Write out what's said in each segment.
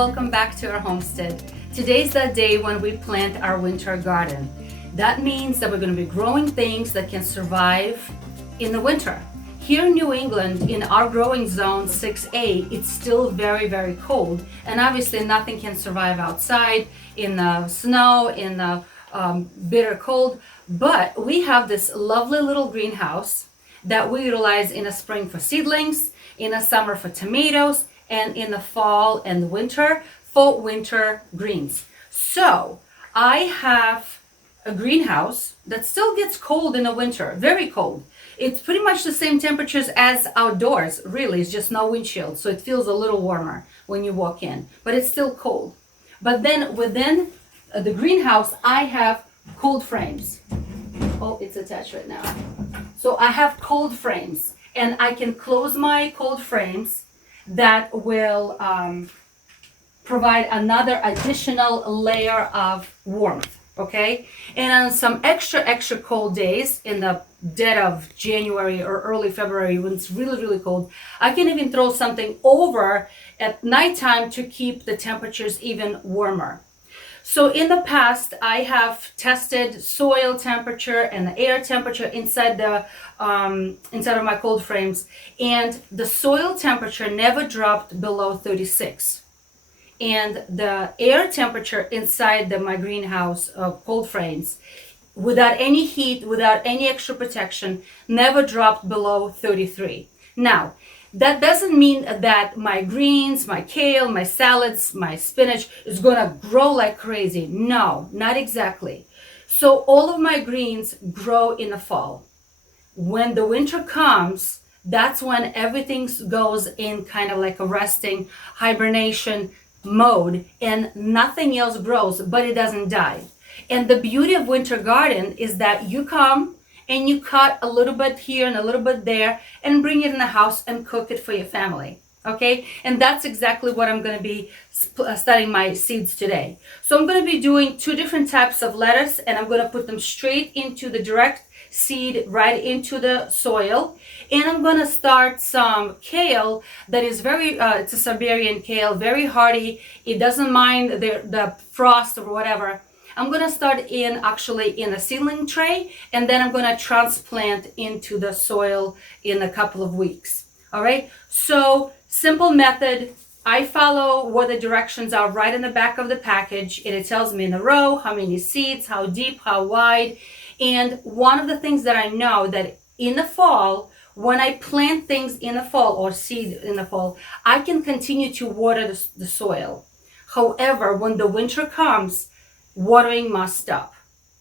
welcome back to our homestead. Today's the day when we plant our winter garden. That means that we're going to be growing things that can survive in the winter. Here in New England, in our growing zone 6A, it's still very, very cold. And obviously nothing can survive outside in the snow, in the bitter cold. But we have this lovely little greenhouse that we utilize in the spring for seedlings, in the summer for tomatoes, and in the fall and winter for winter greens. So I have a greenhouse that still gets cold in the winter, very cold. It's pretty much the same temperatures as outdoors, really. It's just no windshield, so it feels a little warmer when you walk in, but it's still cold. But then within the greenhouse, I have cold frames. Oh, it's attached right now. So I have cold frames, and I can close my cold frames that will provide another additional layer of warmth, okay? And on some extra cold days in the dead of January or early February when it's really, really cold, I can even throw something over at nighttime to keep the temperatures even warmer. So in the past, I have tested soil temperature and the air temperature inside of my cold frames, and the soil temperature never dropped below 36. And the air temperature inside my greenhouse cold frames, without any heat, without any extra protection, never dropped below 33. Now, that doesn't mean that my greens, my kale, my salads, my spinach is gonna grow like crazy. No, not exactly. So all of my greens grow in the fall. When the winter comes, that's when everything goes in kind of like a resting hibernation mode and nothing else grows, but it doesn't die. And the beauty of winter garden is that you come and you cut a little bit here and a little bit there and bring it in the house and cook it for your family, okay? And that's exactly what I'm gonna be studying my seeds today. So I'm gonna be doing two different types of lettuce, and I'm gonna put them straight into the direct seed, right into the soil. And I'm gonna start some kale that is it's a Siberian kale, very hardy. It doesn't mind the frost or whatever. I'm gonna start actually in a seedling tray, and then I'm gonna transplant into the soil in a couple of weeks. All right, so simple method. I follow what the directions are right in the back of the package, and it tells me in a row how many seeds, how deep, how wide. And one of the things that I know that in the fall, when I plant things in the fall or seed in the fall, I can continue to water the soil. However, when the winter comes, watering must stop.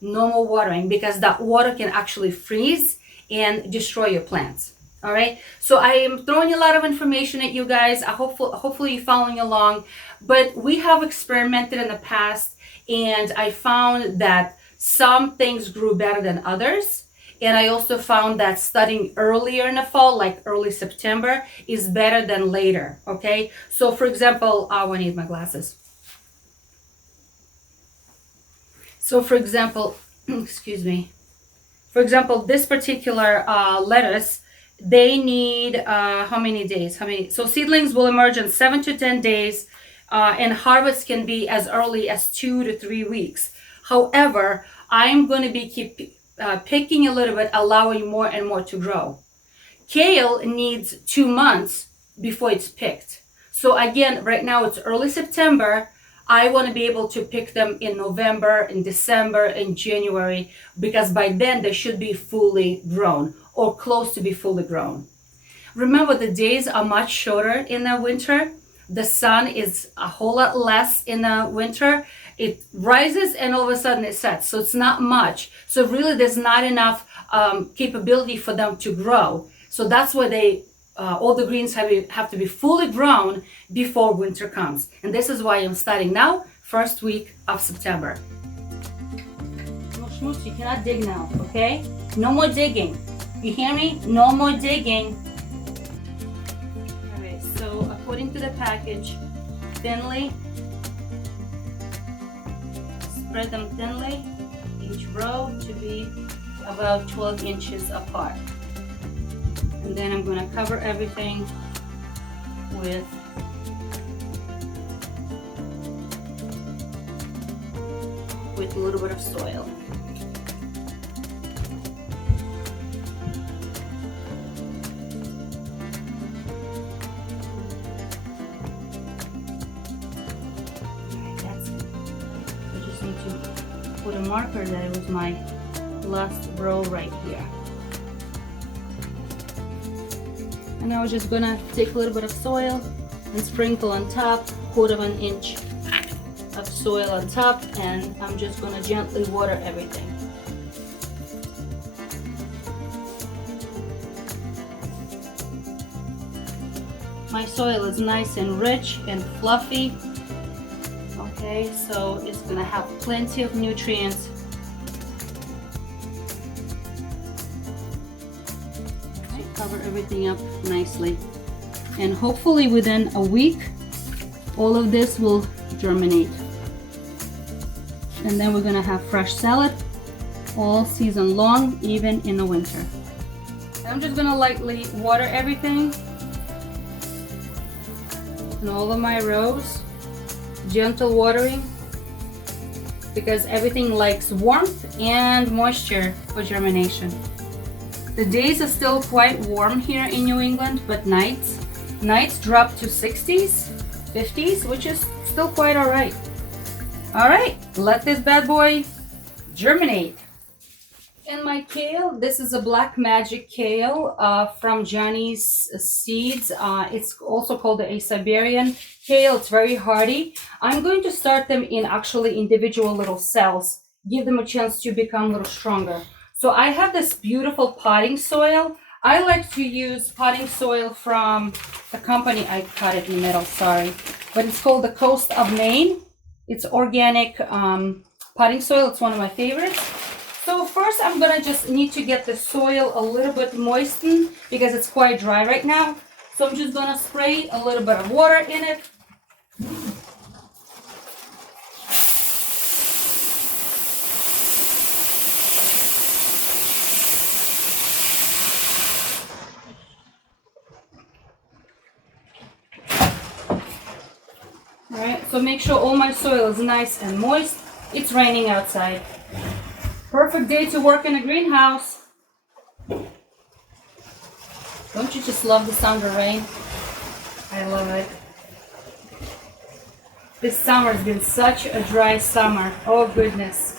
No more watering, because that water can actually freeze and destroy your plants. All right, so I am throwing a lot of information at you guys. Hopefully you're following along, but we have experimented in the past, and I found that some things grew better than others. And I also found that studying earlier in the fall, like early September, is better than later, okay? So for example, I need my glasses. So for example, excuse me. For example, this particular lettuce, they need how many days? So seedlings will emerge in 7 to 10 days, and harvest can be as early as 2 to 3 weeks. However, I'm going to be picking a little bit, allowing more and more to grow. Kale needs 2 months before it's picked. So again, right now it's early September. I want to be able to pick them in November, in December, in January, because by then they should be fully grown or close to be fully grown. Remember, the days are much shorter in the winter. The sun is a whole lot less in the winter. It rises and all of a sudden it sets, so it's not much. So really there's not enough capability for them to grow. So that's why all the greens have to be fully grown before winter comes. And this is why I'm starting now, first week of September. No schmutz, you cannot dig now, okay? No more digging. You hear me? No more digging. All right, so according to the package, thinly, spread them thinly, each row to be about 12 inches apart. And then I'm going to cover everything with a little bit of soil. That's it. I just need to put a marker that it was my last row right here. And now we're just gonna take a little bit of soil and sprinkle on top, 1/4 inch of soil on top, and I'm just gonna gently water everything. My soil is nice and rich and fluffy. Okay, so it's gonna have plenty of nutrients. Cover everything up nicely, and hopefully within a week all of this will germinate, and then we're gonna have fresh salad all season long, even in the winter. And I'm just gonna lightly water everything in all of my rows, gentle watering, because everything likes warmth and moisture for germination. The days are still quite warm here in New England, but nights drop to 60s, 50s, which is still quite all right. All right, let this bad boy germinate. And my kale, this is a black magic kale from Johnny's Seeds. It's also called a Siberian kale. It's very hardy. I'm going to start them in actually individual little cells, give them a chance to become a little stronger. So I have this beautiful potting soil. I like to use potting soil from the company, I cut it in the middle, sorry, but it's called the Coast of Maine. It's organic potting soil. It's one of my favorites. So first I'm gonna just need to get the soil a little bit moistened because it's quite dry right now. So I'm just gonna spray a little bit of water in it. All right, so make sure all my soil is nice and moist. It's raining outside. Perfect day to work in a greenhouse. Don't you just love the sound of rain? I love it. This summer has been such a dry summer. Oh goodness.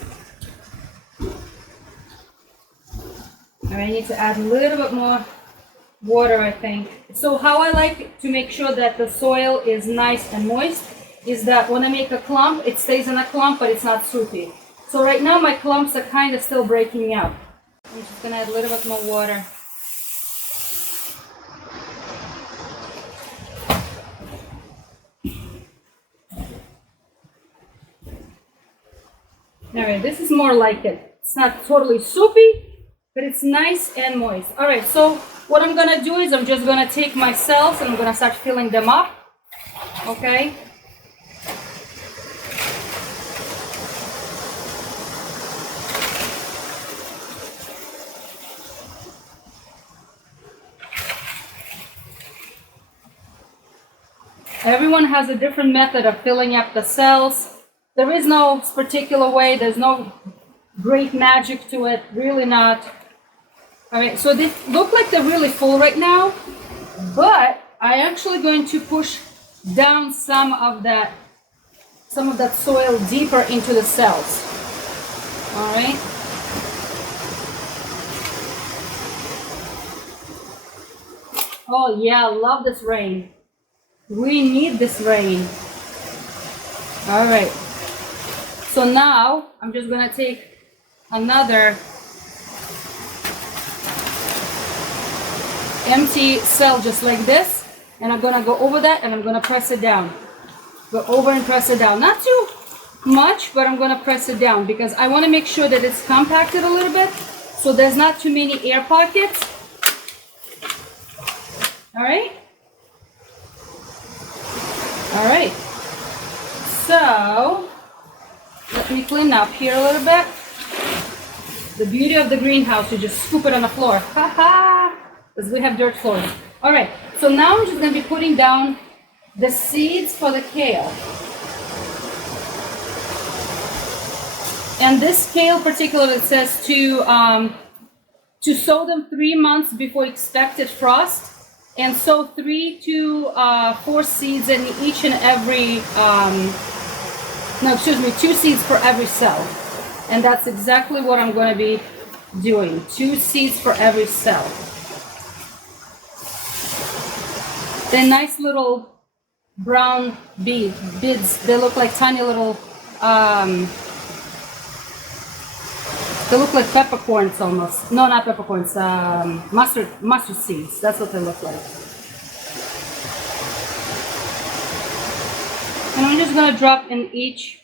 All right, I need to add a little bit more water, I think. So how I like to make sure that the soil is nice and moist is that when I make a clump, it stays in a clump, but it's not soupy. So right now my clumps are kind of still breaking up. I'm just gonna add a little bit more water. All right, this is more like it. It's not totally soupy, but it's nice and moist. All right, so what I'm gonna do is I'm just gonna take my cells and I'm gonna start filling them up, okay? Everyone has a different method of filling up the cells. There is no particular way, there's no great magic to it, really not. All right, so they look like they're really full right now, but I'm actually going to push down some of that soil deeper into the cells. All right. Oh yeah, I love this rain. We need this rain. All right. So now I'm just gonna take another empty cell just like this, and I'm gonna go over that and I'm gonna press it down. Go over and press it down. Not too much, but I'm gonna press it down because I wanna make sure that it's compacted a little bit so there's not too many air pockets. All right. All right. So let me clean up here a little bit. The beauty of the greenhouse, you just scoop it on the floor. Ha ha! Because we have dirt floors. All right, so now I'm just gonna be putting down the seeds for the kale. And this kale particularly says to sow them 3 months before expected frost, and sow 3 to 4 seeds in each and every, no, excuse me, 2 seeds for every cell. And that's exactly what I'm going to be doing. 2 seeds for every cell. They're nice little brown beads. They look like tiny little, they look like peppercorns almost. No, not peppercorns, mustard seeds. That's what they look like. And I'm just going to drop in each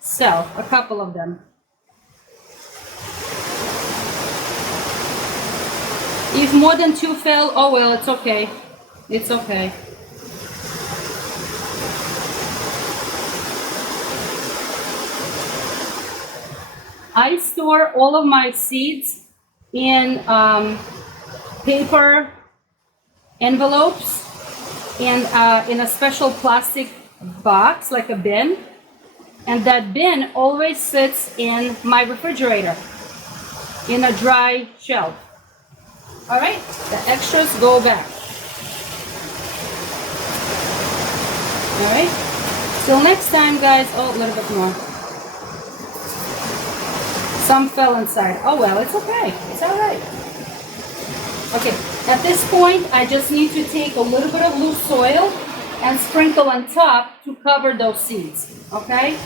cell, a couple of them. If more than 2 fell, oh well, it's okay. It's okay. I store all of my seeds in paper envelopes and in a special plastic box, like a bin. And that bin always sits in my refrigerator in a dry shelf. All right, the extras go back. All right, till next time, guys. Oh, a little bit more. Some fell inside. Oh well, it's okay. It's all right. Okay, at this point, I just need to take a little bit of loose soil and sprinkle on top to cover those seeds. Okay,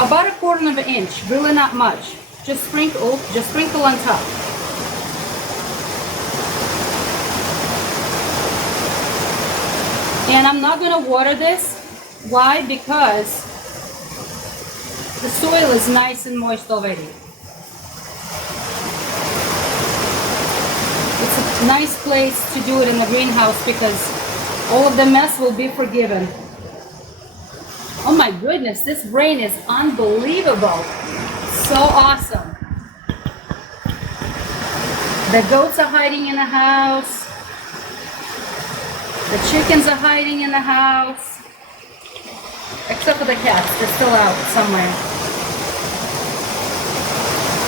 about 1/4 inch, really not much. Just sprinkle on top. And I'm not going to water this. Why? Because the soil is nice and moist already. It's a nice place to do it in the greenhouse because all of the mess will be forgiven. Oh my goodness, this rain is unbelievable. So awesome. The goats are hiding in the house. The chickens are hiding in the house. Except for the cats, they're still out somewhere.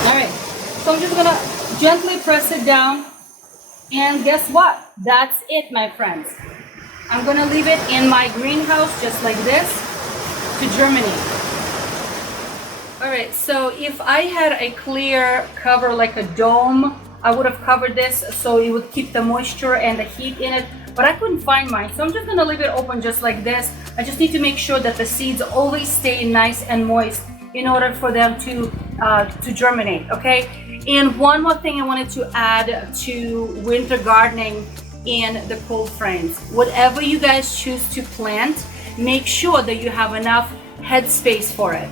Alright, so I'm just gonna gently press it down. And guess what? That's it, my friends. I'm gonna leave it in my greenhouse just like this to germinate. Alright, so if I had a clear cover like a dome, I would have covered this so it would keep the moisture and the heat in it. But I couldn't find mine, so I'm just gonna leave it open just like this. I just need to make sure that the seeds always stay nice and moist in order for them to germinate, okay? And one more thing I wanted to add to winter gardening in the cold frames. Whatever you guys choose to plant, make sure that you have enough headspace for it.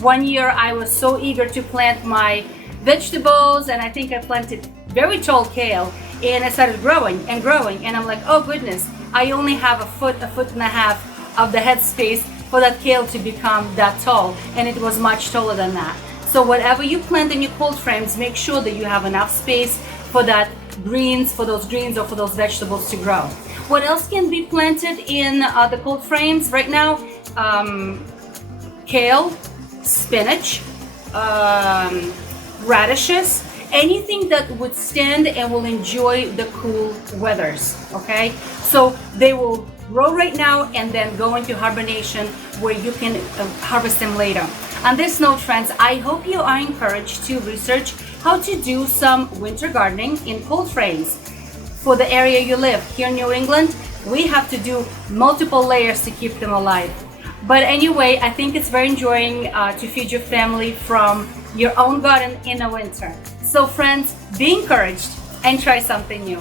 One year I was so eager to plant my vegetables, and I think I planted very tall kale, and it started growing and growing, and I'm like, oh goodness, I only have a foot and a half of the headspace for that kale to become that tall, and it was much taller than that. So whatever you plant in your cold frames, make sure that you have enough space for that greens, for those greens or for those vegetables to grow. What else can be planted in the cold frames right now? Kale, spinach, radishes, anything that would stand and will enjoy the cool weathers, okay? So they will grow right now and then go into hibernation where you can harvest them later. On this note, friends, I hope you are encouraged to research how to do some winter gardening in cold frames. For the area you live, here in New England, we have to do multiple layers to keep them alive. But anyway, I think it's very enjoying to feed your family from your own garden in the winter. So friends, be encouraged and try something new.